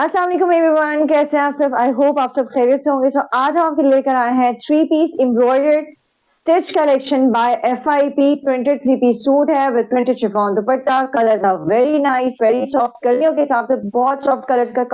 अस्सलाम वालेकुम एवरीवन, कैसे हैं आप सब? आई होप आप सब खैरियत से होंगे। तो आज हम आपके लेकर आए हैं 3 piece embroidered stitch collection by FIP। Printed 3 piece suit है with printed chiffon dupatta. Colours are very nice, very soft. गर्मियों के हिसाब से बहुत सॉफ्ट कलर्स का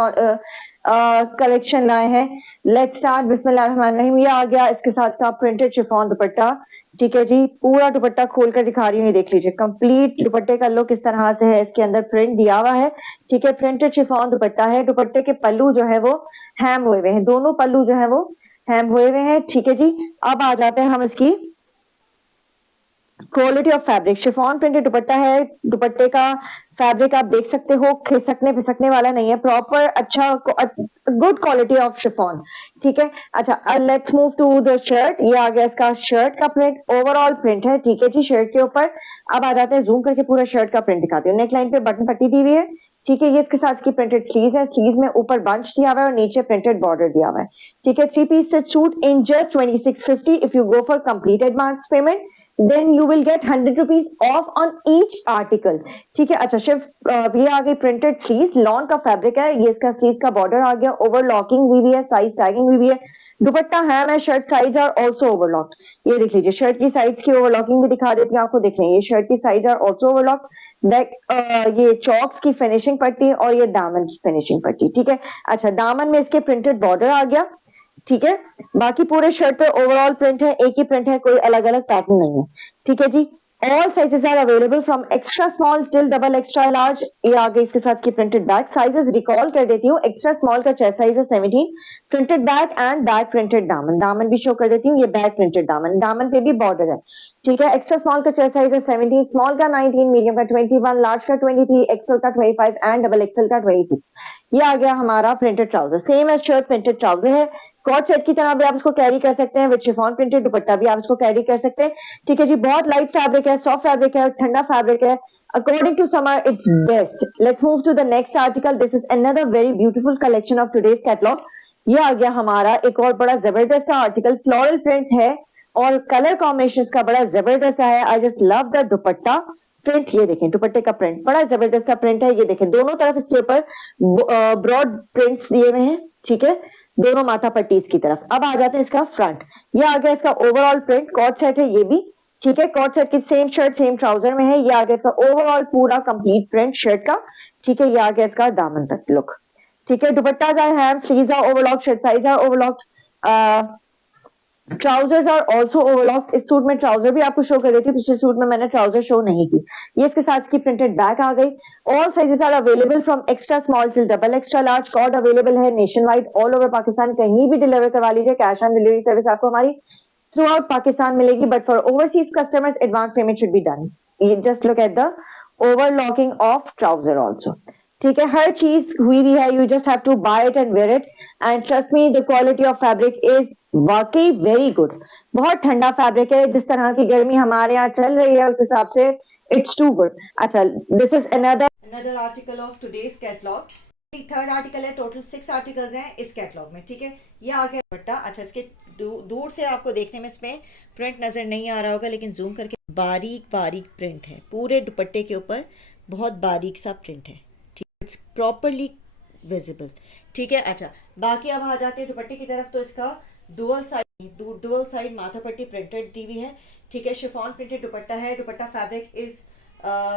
कलेक्शन लाए हैं। Let's start. बिस्मिल्लाहिर्रहमानिर्रहीम। ये आ गया इसके साथ का प्रिंटेड शिफॉन दुपट्टा। ठीक है जी, पूरा दुपट्टा खोल कर दिखा रही हूँ, ये देख लीजिए। कंप्लीट दुपट्टे का लुक इस तरह से है। इसके अंदर प्रिंट दिया हुआ है। ठीक है, प्रिंटेड शिफॉन दुपट्टा है। दुपट्टे के पल्लू जो है वो हैम हुए हुए हैं, दोनों पल्लू जो है वो हैम हुए हुए हैं। ठीक है जी, अब आ जाते हैं हम इसकी quality of fabric. Chiffon printed dupatta है। दुपट्टे का फैब्रिक आप देख सकते हो, खिसकने फिसकने वाला नहीं है, प्रॉपर अच्छा गुड क्वालिटी ऑफ शिफॉन। ठीक है, अच्छा let's move to the shirt. ये आ गया इसका शर्ट का प्रिंट, ओवरऑल प्रिंट है। ठीक है जी, शर्ट के ऊपर अब आ जाते हैं, जूम करके पूरा शर्ट का प्रिंट दिखाती हूँ। नेक लाइन पे बटन पट्टी दी हुई है। ठीक है, ये इसके साथ की प्रिंटेड स्लीव है। स्लीव में ऊपर बंच दिया हुआ है और नीचे प्रिंटेड बॉर्डर दिया हुआ है। ठीक है, 3 piece set suit in just 2650। If you go for complete advance payment then you will get 100 rupees off on each article. ठीक है, अच्छा सिर्फ ये आ गई प्रिंटेड स्लीव, लॉन का फैब्रिक है। ये इसका स्लीव का बॉर्डर आ गया, ओवरलॉकिंग हुई है, साइज टैगिंग हुई है। दुपट्टा हैम है, शर्ट साइज आर ऑल्सो ओवरलॉक्ड। ये देख लीजिए, शर्ट की साइज की ओवरलॉकिंग भी दिखा देती हूँ आपको। देख लें, ये शर्ट की साइज आर ऑल्सो ओवरलॉक्ड। बैक ये चॉक्स की फिनिशिंग पट्टी और ये दामन की फिनिशिंग पट्टी। ठीक है, अच्छा दामन में इसके प्रिंटेड बॉर्डर आ गया। ठीक है, बाकी पूरे शर्ट पे ओवरऑल प्रिंट है, एक ही प्रिंट है, कोई अलग अलग पैटर्न नहीं है। ठीक है जी, all sizes are available from extra small till double extra large. ये आगे इसके साथ की प्रिंटेड बैक साइजेस रिकॉल कर देती हूँ। एक्स्ट्रा स्मॉल का चेस्ट साइज है 17, printed back and back printed दामन। दामन भी शो कर देती हूँ, ये बैक प्रिंटेड दामन, दामन पे भी बॉर्डर है। ठीक है, एक्स्ट्रा स्मॉल का चेस्ट साइज है 17, स्मॉल का 19, मीडियम का 21, लार्ज का 23, एक्सेल का 25 एंड डबल एक्सेल का 26। ये आ गया हमारा printed trouser, same as shirt printed trouser है। कॉट सेट की तरह भी आप इसको कैरी कर सकते हैं, विद शिफॉन प्रिंटेड दुपट्टा भी आप इसको कैरी कर सकते हैं। ठीक है जी, बहुत लाइट फैब्रिक है, सॉफ्ट फैब्रिक है, ठंडा फैब्रिक है। According to summer it's best. Let's move to the next article. This is another very beautiful collection of today's catalogue. ये आ गया हमारा एक और बड़ा जबरदस्त आर्टिकल, फ्लोरल प्रिंट है और कलर कॉम्बिनेशन का बड़ा जबरदस्त है। I just love the dupatta print. ये देखें, दुपट्टे का प्रिंट बड़ा जबरदस्त प्रिंट है। ये देखें, दोनों तरफ इसके ऊपर ब्रॉड प्रिंट्स दिए हुए हैं। ठीक है, दोनों माथा पट्टीज की तरफ। अब आ जाते हैं इसका फ्रंट। ये आ गया इसका ओवरऑल प्रिंट, कॉट सेट है ये भी। ठीक है, कॉट सेट की सेम शर्ट सेम ट्राउजर में है। ये आ गया इसका ओवरऑल पूरा कंप्लीट प्रिंट शर्ट का। ठीक है, ये आ गया इसका दामन तक लुक। ठीक है, dupatta are hem, sleeves are overlock, shirt size are overlock, trousers are also overlock. इस सूट में ट्राउजर भी आपको शो कर देती हूँ, पिछले सूट में मैंने ट्राउजर शो नहीं की। ये इसके साथ की प्रिंटेड बैक आ गई। All sizes are available from extra small till double extra large. Cord available है nationwide, all over Pakistan, कहीं भी डिलीवर करवा लीजिए। कैश ऑन डिलीवरी सर्विस आपको हमारी थ्रू आउट पाकिस्तान मिलेगी, but for overseas customers advance payment should be done. Just look at the overlocking of trouser also. ठीक है, हर चीज हुई भी है, you just have to buy it and wear it and trust me the quality of fabric is वाकई very good. बहुत ठंडा फैब्रिक है, जिस तरह की गर्मी हमारे यहाँ चल रही है उस हिसाब से इट्स टू गुड। अच्छा, this is another article of today's catalogue. Third article है, टोटल 6 आर्टिकल्स हैं इस कैटलॉग में। ठीक है, ये आ गया दुपट्टा। अच्छा, इसके दूर से आपको देखने में इसमें प्रिंट नजर नहीं आ रहा होगा, लेकिन जूम करके बारीक बारीक प्रिंट है पूरे दुपट्टे के ऊपर, बहुत बारीक सा प्रिंट है। It's properly visible. ठीक है, अच्छा बाकी अब आ जाते हैं दुपट्टे की तरफ। तो इसका डुअल साइड माथा पट्टी प्रिंटेड दी हुई है। ठीक है, शिफॉन प्रिंटेड दुपट्टा है। Dupatta fabric is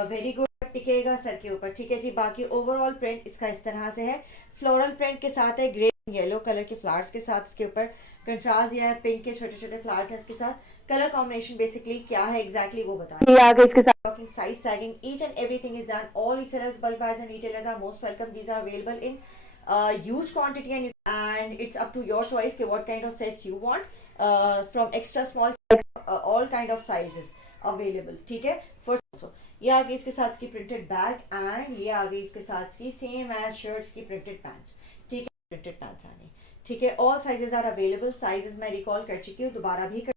very good, टिकेगा सर के ऊपर। ठीक है जी, बाकी ओवरऑल प्रिंट इसका इस तरह से है, फ्लोरल प्रिंट के साथ है, ग्रे येलो कलर के फ्लावर्स के साथ। इसके ऊपर कंट्रास्ट दिया है, पिंक के छोटे छोटे फ्लावर्स है इसके साथ। कलर कॉम्बिनेशन बेसिकली क्या है एग्जैक्टली वो बताएं। ये आगे इसके साथ size tagging, each and everything is done. All resellers, bulk buyers and retailers are most welcome. These are available in huge quantity and it's up to your choice कि what kind of sets you want, from extra small all kind of sizes available. ठीक है, first also ये आ गई इसके साथ की printed bag and ये आ गई इसके साथ की सेम एज शर्ट्स की प्रिंटेड पैंट्स। ठीक है, प्रिंटेड पैंट्स आ गई। ठीक है, all sizes are available. Sizes मैं रिकॉल कर चुकी हूँ, दोबारा भी कर।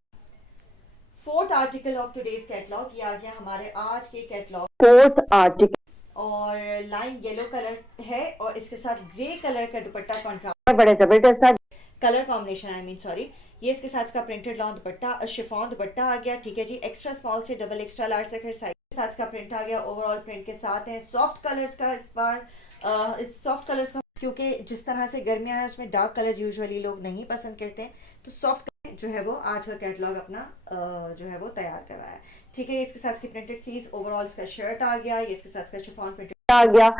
Fourth article of today's catalogue, ये आ गया हमारे आज के कैटलॉग फोर्थ आर्टिकल, और लाइन येलो कलर है और इसके साथ ग्रे कलर का दुपट्टा कॉन्ट्रास्ट, बड़े जबरदस्त colour combination, I mean sorry. ये इसके साथ का printed long dupatta, chiffon dupatta आ गया। ठीक है जी, एक्स्ट्रा स्मॉल से डबल एक्स्ट्रा लार्ज तक हर साइज के साथ का प्रिंट आ गया। ओवरऑल प्रिंट के साथ है, सॉफ्ट कलर्स का इस बार सॉफ्ट कलर्स का क्योंकि जिस तरह से गर्मियाँ हैं उसमें डार्क कलर यूजुअली लोग नहीं पसंद करते हैं, तो सॉफ्ट जो है वो आज का कैटलॉग अपना जो है वो तैयार करा है। ठीक है, इसके साथ इसकी प्रिंटेड सीज, ओवरऑल इसका शर्ट आ गया, ये इसके साथ इसका शिफॉन प्रिंटेड आ गया।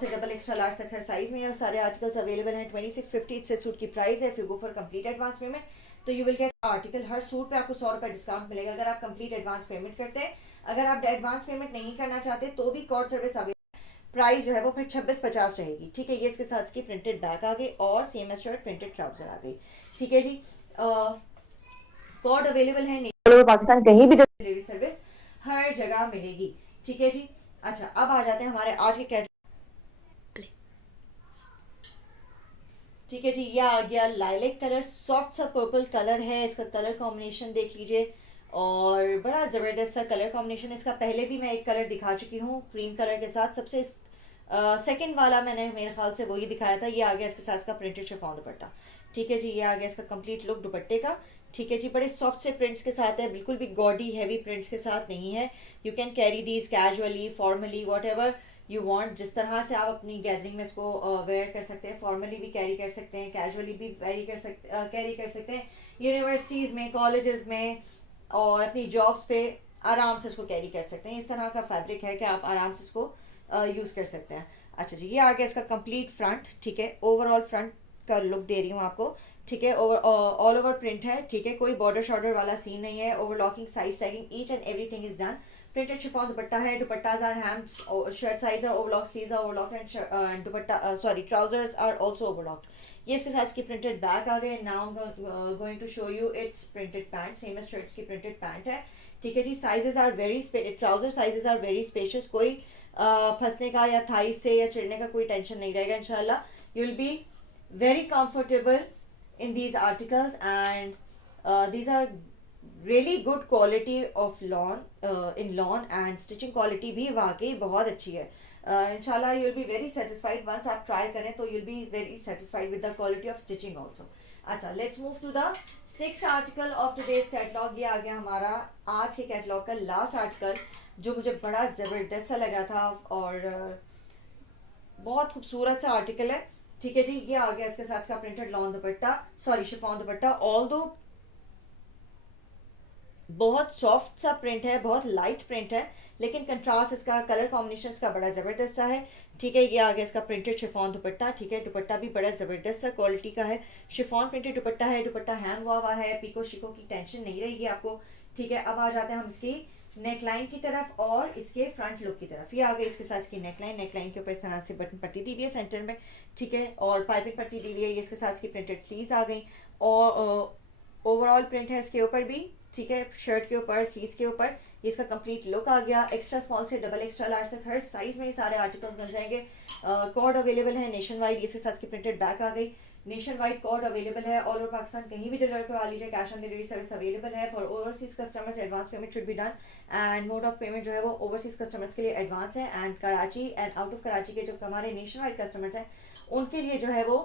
से डबल एक्स्ट्रा लार्ज तक हर साइज में सारे आर्टिकल्स अवेलेबल हैं। 2650 से सूट की प्राइस है। If you go for complete advance payment तो यू विल गेट आर्टिकल, हर सूट पे आपको 100 रुपये डिस्काउंट मिलेगा अगर आप कंप्लीट एडवांस पेमेंट करते हैं। अगर आप एडवांस पेमेंट नहीं करना चाहते तो भी कॉर्ड सर्विस अवेलेबल, प्राइस जो है वो फिर 2650 रहेगी। ठीक है, ये इसके साथ की प्रिंटेड बैक आ गई और same as shirt printed trouser आ गई। ठीक है जी, कॉर्ड अवेलेबल है, पाकिस्तान कहीं भी डिलीवरी सर्विस हर जगह मिलेगी। ठीक है जी, अच्छा अब आ जाते हैं हमारे आज के कैटलॉग। ठीक है जी, ये आ गया लाइलेक कलर, सॉफ्ट सा पर्पल कलर है, इसका कलर कॉम्बिनेशन देख लीजिए और बड़ा ज़बरदस्त सा कलर कॉम्बिनेशन। इसका पहले भी मैं एक कलर दिखा चुकी हूँ क्रीम कलर के साथ, सबसे सेकंड वाला मैंने मेरे ख्याल से वही दिखाया था। ये आ गया इसके साथ इसका प्रिंटेड शिफॉन दुपट्टा। ठीक है जी, ये आ गया इसका कंप्लीट लुक दुपट्टे का। ठीक है जी, बड़े सॉफ्ट से प्रिंट्स के साथ है, बिल्कुल भी गॉडी हैवी प्रिंट्स के साथ नहीं है। You can carry these casually, formally, what ever you want, जिस तरह से आप अपनी गैदरिंग में इसको वेयर कर सकते हैं। फॉर्मली भी कैरी कर सकते हैं, कैजुअली भी कैरी कर सकते हैं, यूनिवर्सिटीज़ में, कॉलेजेस में और अपनी जॉब्स पे आराम से इसको कैरी कर सकते हैं। इस तरह का फैब्रिक है कि आप आराम से इसको यूज़ कर सकते हैं। अच्छा जी, ये आ गया इसका कंप्लीट फ्रंट। ठीक है, ओवरऑल फ्रंट का लुक दे रही हूँ आपको। ठीक है, ऑल ओवर प्रिंट है। ठीक है, कोई बॉर्डर शॉर्डर वाला सीन नहीं है। Overlocking, size tagging, each and everything is done. Printed chiffon dupatta है, dupattas are hems, shirt size are overlock, sleeves are overlock and dupatta sorry trousers are also overlock. ये इसके साथ की प्रिंटेड बैक आ गए। Now going to show you its printed pant, same as shirts की printed pant है। ठीक है जी, sizes are very, trouser sizes are very spacious, कोई फंसने का या थाइस से या चिड़ने का कोई टेंशन नहीं रहेगा इंशाल्लाह। You will be very comfortable in these articles and these are really good quality of lawn in lawn and stitching quality भी वाकई बहुत अच्छी है। इंशाल्लाह you will be very satisfied once आप ट्राई करें तो you will be very satisfied with the quality of stitching also। अच्छा, let's move to the sixth article of today's catalog। ये आ गया हमारा आज के कैटलॉग का लास्ट आर्टिकल जो मुझे बड़ा ज़बरदस्त सा लगा था और बहुत खूबसूरत सा आर्टिकल है। ठीक है जी, ये आ गया इसके साथ का प्रिंटेड लॉन दुपट्टा, सॉरी शिफॉन दुपट्टा। ऑल दो बहुत सॉफ्ट सा प्रिंट है, बहुत लाइट प्रिंट है, लेकिन कंट्रास्ट इसका, कलर कॉम्बिनेशन इसका बड़ा ज़बरदस्त सा है। ठीक है, ये आ गया इसका प्रिंटेड शिफॉन दुपट्टा। ठीक है, दुपट्टा भी बड़ा ज़बरदस्त सा क्वालिटी का है, शिफॉन प्रिंटेड दुपट्टा है, दुपट्टा हैंग हुआ है, पीको शिको की टेंशन नहीं रहेगी आपको। ठीक है, अब आ जाते हैं हम इसकी नेकलाइन की तरफ और इसके फ्रंट लुक की तरफ। ये आ गई इसके साथ इसकी नेकलाइन, नेकलाइन के ऊपर इस तरह से बटन पट्टी दी हुई है सेंटर में। ठीक है, और पाइपिंग पट्टी दी हुई है। ये इसके साथ इसकी प्रिंटेड स्लीव्स आ गई और ओवरऑल प्रिंट है इसके ऊपर भी। ठीक है, शर्ट के ऊपर, स्लीव्स के ऊपर ये इसका कंप्लीट लुक आ गया। एक्स्ट्रा स्मॉल से डबल एक्स्ट्रा लार्ज तक हर साइज में ये सारे आर्टिकल्स मिल जाएंगे। कॉर्ड अवेलेबल है नेशन वाइड, इसके साथ इसकी प्रिंटेड बैक आ गई। नेशन वाइड कॉर्ड अवेलेबल है, ऑल ओवर पाकिस्तान कहीं भी डिलीवर करवा लीजिए, cash on delivery service available है। For overseas customers advance payment should be done and mode of payment जो है वो ओवरसीज कस्टमर्स के लिए एडवांस है and Karachi and out of Karachi के जो हमारे नेशन वाइड कस्टमर्स हैं उनके लिए जो है वो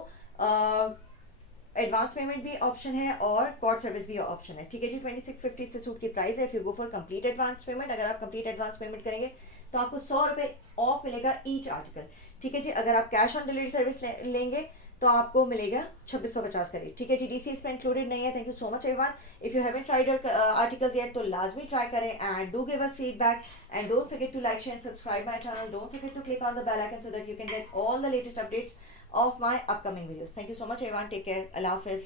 एडवांस पेमेंट भी ऑप्शन है और कॉर्ड सर्विस भी ऑप्शन है। ठीक है जी, 2650 से सूट की प्राइस है। If you go for complete advance payment, अगर आप कंप्लीट एडवांस पेमेंट करेंगे तो आपको 100 रुपये ऑफ मिलेगा ईच आर्टिकल। ठीक है जी, अगर आप कैश ऑन डिलीवरी सर्विस लेंगे तो आपको मिलेगा 2650 करीब। ठीक है जी, डीसी इसमें इंक्लूडेड नहीं है। Thank you so much everyone. If you haven't tried articles yet तो लाजमी ट्राई करें and do give us feedback and don't forget to like share and subscribe my channel. Don't forget to click on the bell icon so that you can get all the latest updates of my upcoming videos. Thank you so much everyone. Take care. Allah Hafiz.